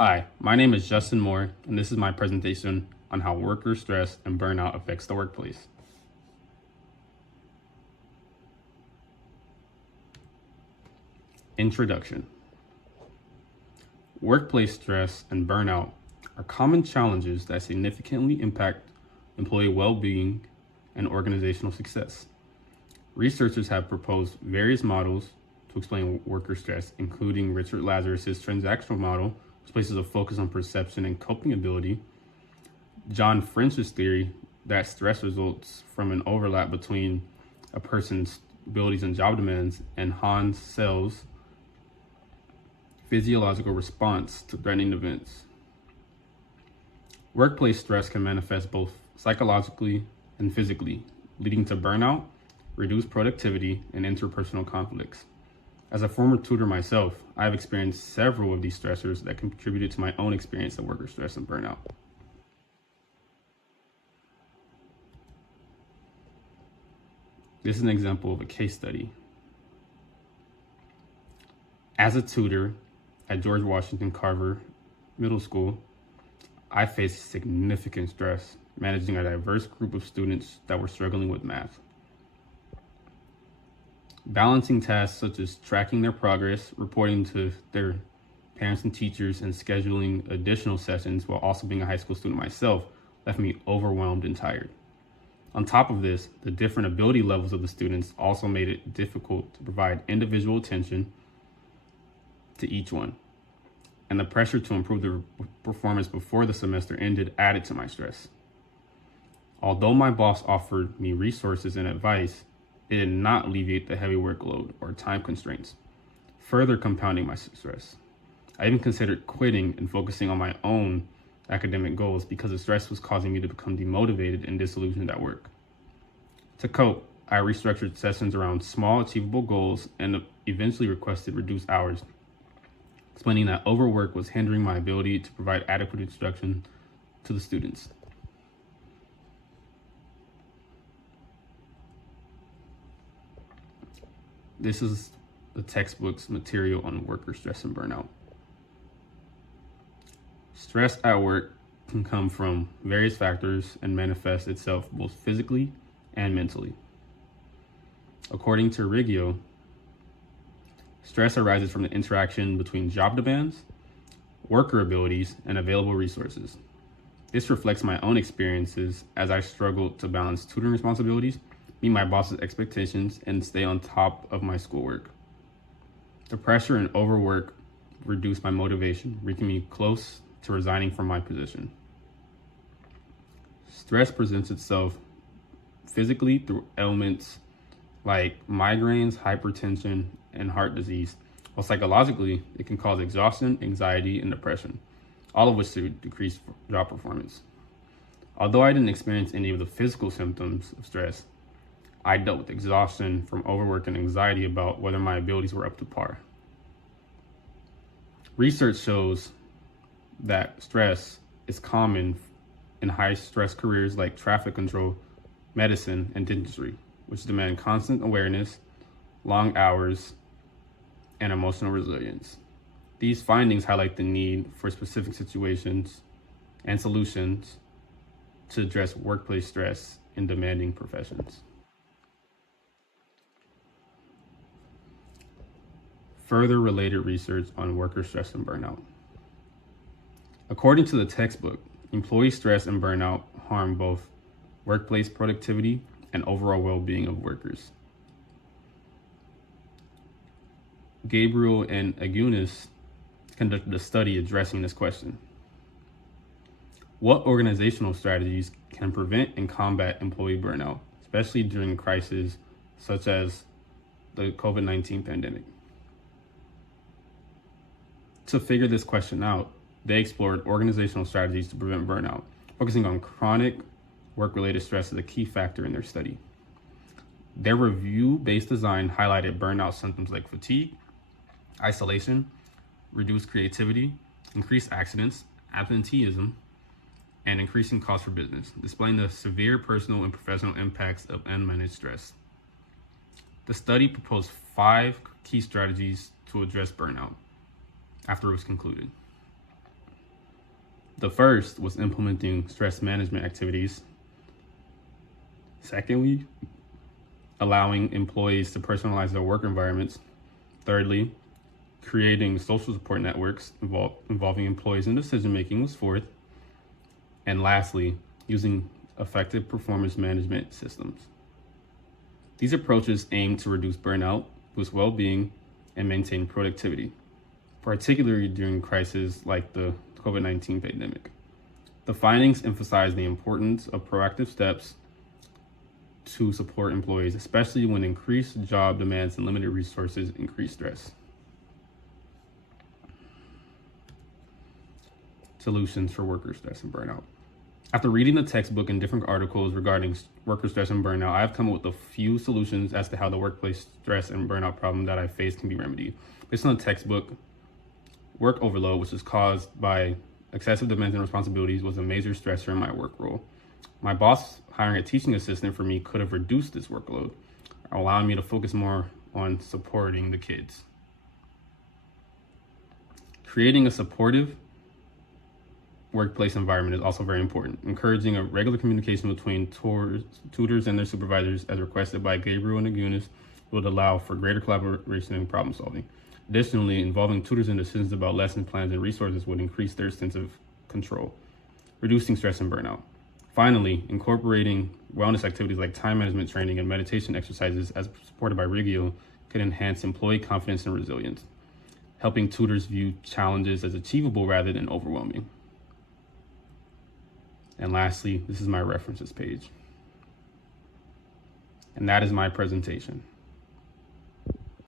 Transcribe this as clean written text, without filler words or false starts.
Hi, my name is Justin Moore, and this is my presentation on how worker stress and burnout affects the workplace. Introduction. Workplace stress and burnout are common challenges that significantly impact employee well-being and organizational success. Researchers have proposed various models to explain worker stress, including Richard Lazarus's transactional model, which places a focus on perception and coping ability, John French's theory that stress results from an overlap between a person's abilities and job demands, and Hans Sells' physiological response to threatening events. Workplace stress can manifest both psychologically and physically, leading to burnout, reduced productivity, and interpersonal conflicts. As a former tutor myself, I have experienced several of these stressors that contributed to my own experience of worker stress and burnout. This is an example of a case study. As a tutor at George Washington Carver Middle School, I faced significant stress managing a diverse group of students that were struggling with math. Balancing tasks such as tracking their progress, reporting to their parents and teachers, and scheduling additional sessions while also being a high school student myself left me overwhelmed and tired. On top of this, the different ability levels of the students also made it difficult to provide individual attention to each one. And the pressure to improve their performance before the semester ended added to my stress. Although my boss offered me resources and advice, it did not alleviate the heavy workload or time constraints, further compounding my stress. I even considered quitting and focusing on my own academic goals because the stress was causing me to become demotivated and disillusioned at work. To cope, I restructured sessions around small, achievable goals and eventually requested reduced hours, explaining that overwork was hindering my ability to provide adequate instruction to the students. This is the textbook's material on worker stress and burnout. Stress at work can come from various factors and manifest itself both physically and mentally. According to Riggio, stress arises from the interaction between job demands, worker abilities, and available resources. This reflects my own experiences as I struggled to balance tutoring responsibilities, meet my boss's expectations, and stay on top of my schoolwork. The pressure and overwork reduced my motivation, reaching me close to resigning from my position. Stress presents itself physically through ailments like migraines, hypertension, and heart disease, while psychologically, it can cause exhaustion, anxiety, and depression, all of which decrease job performance. Although I didn't experience any of the physical symptoms of stress, I dealt with exhaustion from overwork and anxiety about whether my abilities were up to par. Research shows that stress is common in high stress careers like traffic control, medicine, and dentistry, which demand constant awareness, long hours, and emotional resilience. These findings highlight the need for specific situations and solutions to address workplace stress in demanding professions. Further related research on worker stress and burnout. According to the textbook, employee stress and burnout harm both workplace productivity and overall well-being of workers. Gabriel and Agunis conducted a study addressing this question. What organizational strategies can prevent and combat employee burnout, especially during crises such as the COVID-19 pandemic? To figure this question out, they explored organizational strategies to prevent burnout, focusing on chronic work-related stress as a key factor in their study. Their review-based design highlighted burnout symptoms like fatigue, isolation, reduced creativity, increased accidents, absenteeism, and increasing costs for business, displaying the severe personal and professional impacts of unmanaged stress. The study proposed 5 key strategies to address burnout after it was concluded. The first was implementing stress management activities. Secondly, allowing employees to personalize their work environments. Thirdly, creating social support networks involving employees in decision making was fourth. And lastly, using effective performance management systems. These approaches aim to reduce burnout, boost well-being, and maintain productivity, particularly during crises like the COVID-19 pandemic. The findings emphasize the importance of proactive steps to support employees, especially when increased job demands and limited resources increase stress. Solutions for worker stress and burnout. After reading the textbook and different articles regarding worker stress and burnout, I have come up with a few solutions as to how the workplace stress and burnout problem that I face can be remedied. Based on the textbook, work overload, which is caused by excessive demands and responsibilities, was a major stressor in my work role. My boss hiring a teaching assistant for me could have reduced this workload, allowing me to focus more on supporting the kids. Creating a supportive workplace environment is also very important. Encouraging a regular communication between tutors and their supervisors, as requested by Gabriel and Agunas, would allow for greater collaboration and problem solving. Additionally, involving tutors in decisions about lesson plans and resources would increase their sense of control, reducing stress and burnout. Finally, incorporating wellness activities like time management training and meditation exercises, as supported by Rigio, could enhance employee confidence and resilience, helping tutors view challenges as achievable rather than overwhelming. And lastly, this is my references page. And that is my presentation.